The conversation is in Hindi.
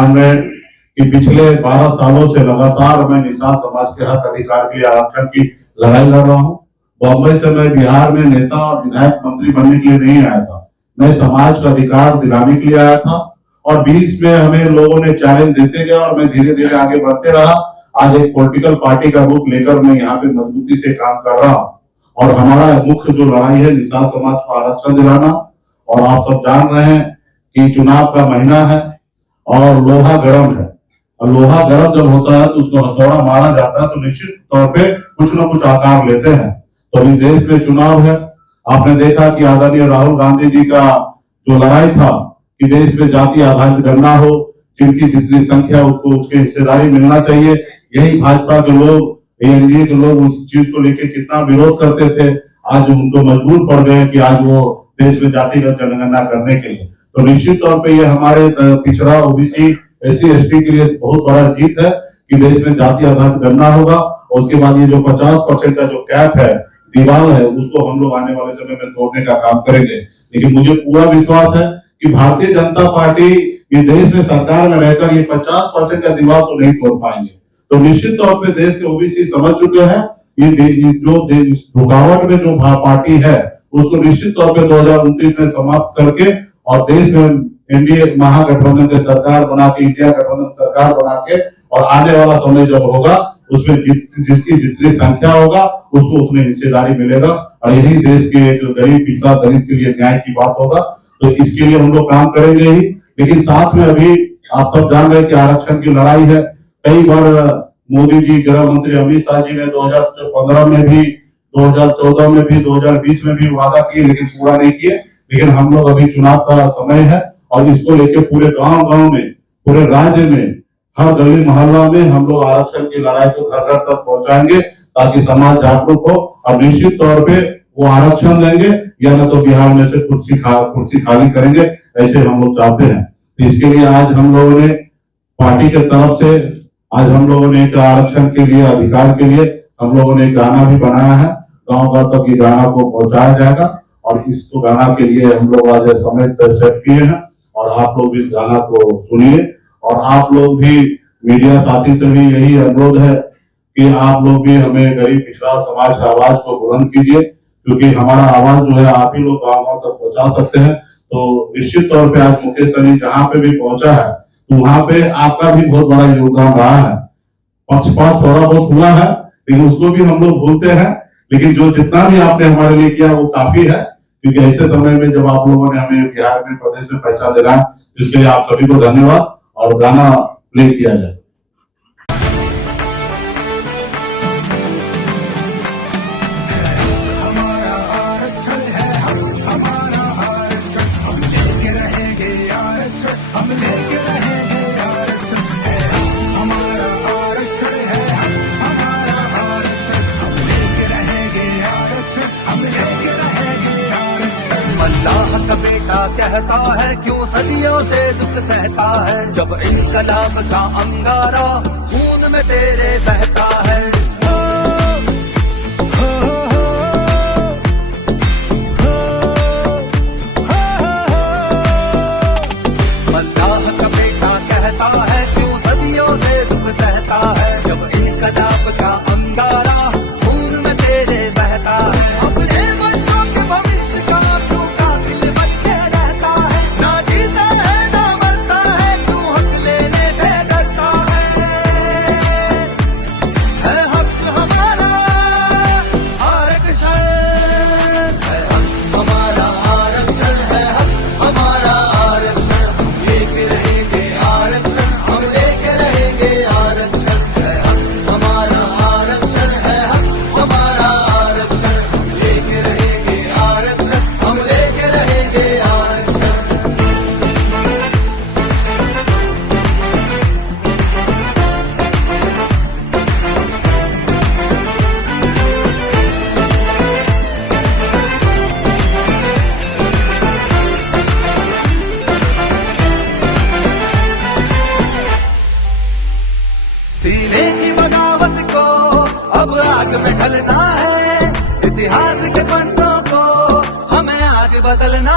में कि पिछले 12 सालों से लगातार मैं निषाद समाज के हक अधिकार के लिए आरक्षण की लड़ाई लड़ रहा हूँ। बॉम्बे से मैं बिहार में नेता और विधायक मंत्री बनने के लिए नहीं आया था, मैं समाज का अधिकार दिलाने के लिए आया था। और बीच में हमें लोगों ने चैलेंज देते गए और मैं धीरे धीरे आगे बढ़ते रहा। आज एक पॉलिटिकल पार्टी का रूप लेकर मैं यहाँ पे मजबूती से काम कर रहा हूँ और हमारा मुख्य जो लड़ाई है निषाद समाज को आरक्षण दिलाना। और आप सब जान रहे हैं कि चुनाव का महीना है और लोहा गर्म है, और लोहा गर्म जब होता है तो उसको हथौड़ा मारा जाता है तो निश्चित तौर पे कुछ ना कुछ आकार लेते हैं। तो अभी देश में चुनाव है, आपने देखा कि आदरणीय राहुल गांधी जी का जो लड़ाई था कि देश में जाति आधारित गणना हो, जिनकी जितनी संख्या उसको उसकी हिस्सेदारी मिलना चाहिए। यही भाजपा के लोग, एनडीए के लोग उस चीज को लेकर कितना विरोध करते थे, आज उनको मजबूर पड़ गए कि आज वो देश में जातिगत जनगणना करने के लिए। तो निश्चित तौर पे ये हमारे पिछड़ा ओबीसी एससी एसटी के लिए बहुत बड़ा जीत है कि देश में जाति आधारित गणना होगा। और उसके बाद ये जो 50% का जो कैप है, दीवार है, उसको हम लोग आने वाले समय में तोड़ने का काम करेंगे। लेकिन मुझे पूरा विश्वास है कि भारतीय जनता पार्टी ये देश में सरकार में रहकर ये 50% का दीवार तो नहीं तोड़ पाएंगे। तो निश्चित तौर पे देश के ओबीसी समझ चुके हैं ये जो रुकावट में जो पार्टी है उसको निश्चित तौर पे 2029 में समाप्त करके और देश में एनडीए महागठबंधन की सरकार बना के, इंडिया गठबंधन सरकार बना के, और आने वाला समय जब होगा उसमें जिसकी जितनी संख्या होगा उसको उतनी हिस्सेदारी मिलेगा। और यही देश के जो गरीब पिछड़ा दलित के लिए न्याय की बात होगा। तो इसके लिए हम लोग काम करेंगे ही। लेकिन साथ में अभी आप सब जान रहे हैं कि आरक्षण की लड़ाई है। कई बार मोदी जी, गृह मंत्री अमित शाह जी ने 2015 में भी, 2014 में भी, 2020 में भी वादा किए लेकिन पूरा नहीं किए। लेकिन हम लोग अभी चुनाव का समय है और इसको लेके पूरे गांव-गांव में, पूरे राज्य में, हर गली मोहल्ला में हम लोग आरक्षण की लड़ाई को घर घर तक पहुंचाएंगे ताकि समाज जागरूक हो और निश्चित तौर पे वो आरक्षण लेंगे या न तो बिहार में से कुर्सी खाली करेंगे, ऐसे हम लोग चाहते हैं। तो इसके लिए आज हम लोगों ने पार्टी के तरफ से आज हम लोगों ने एक आरक्षण के लिए, अधिकार के लिए हम लोगों ने एक गाना भी बनाया है। गाँव-गाँव तक ये गाना को पहुंचाया जाएगा और इसको गाना के लिए हम लोग आज समय सेट किए हैं और आप लोग भी इस गाना को सुनिए। और आप लोग भी, मीडिया साथी से भी यही अनुरोध है कि आप लोग भी हमें गरीब पिछड़ा समाज की आवाज को बुलंद कीजिए, क्योंकि हमारा आवाज जो है आप ही लोग गाँव-गाँव तक पहुंचा सकते हैं। तो निश्चित तौर पे आज मुकेश सहनी जहाँ पे भी पहुंचा है तो वहां पे आपका भी बहुत बड़ा योगदान रहा है। पक्षपात थोड़ा बहुत हुआ है लेकिन उसको भी हम लोग भूलते हैं, लेकिन जो जितना भी आपने हमारे लिए किया वो काफी है। क्योंकि ऐसे समय में जब आप लोगों ने हमें बिहार में, प्रदेश में पहचान दिलाया, जिसके लिए आप सभी को धन्यवाद। और गाना प्ले किया जाए। अल्लाह का बेटा कहता है क्यों सदियों से दुख सहता है, जब इनकलाब का अंगारा खून में तेरे बहता है। अल्लाह का बेटा कहता है क्यों सदियों से दुख सहता है, जब इनकलाब का अंगारा खून में तेरे बहता है। सीने की बगावत को अब आग में ढलना है, इतिहास के पन्नों को हमें आज बदलना